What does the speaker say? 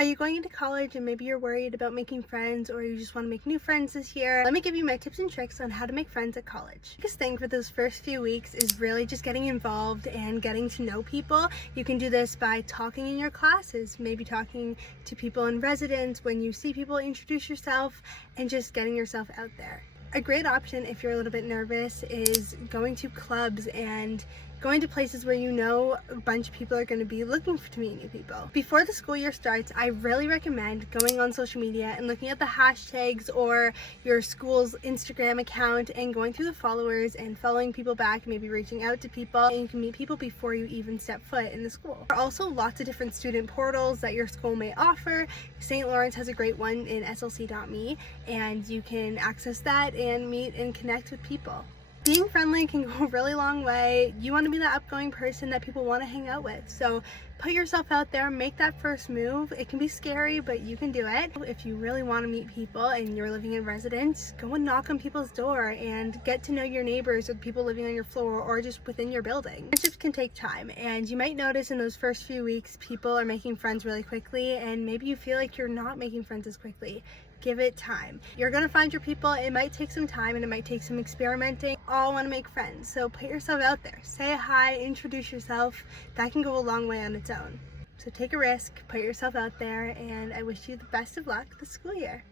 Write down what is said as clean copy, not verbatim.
Are you going into college and maybe you're worried about making friends, or you just want to make new friends this year? Let me give you my tips and tricks on how to make friends at college. The biggest thing for those first few weeks is really just getting involved and getting to know people. You can do this by talking in your classes, maybe talking to people in residence, when you see people, introduce yourself, and just getting yourself out there. A great option if you're a little bit nervous is going to clubs and going to places where you know a bunch of people are going to be looking to meet new people. Before the school year starts, I really recommend going on social media and looking at the hashtags or your school's Instagram account and going through the followers and following people back, maybe reaching out to people, and you can meet people before you even step foot in the school. There are also lots of different student portals that your school may offer. St. Lawrence has a great one in slc.me, and you can access that and meet and connect with people. Being friendly can go a really long way. You want to be that outgoing person that people want to hang out with. So put yourself out there, make that first move. It can be scary, but you can do it. If you really want to meet people and you're living in residence, go and knock on people's door and get to know your neighbors or people living on your floor or just within your building. Friendships can take time, and you might notice in those first few weeks people are making friends really quickly, and maybe you feel like you're not making friends as quickly. Give it time. You're gonna find your people. It might take some time and it might take some experimenting. All want to make friends, so put yourself out there. Say hi, introduce yourself. That can go a long way on its own. So take a risk, put yourself out there, and I wish you the best of luck this school year.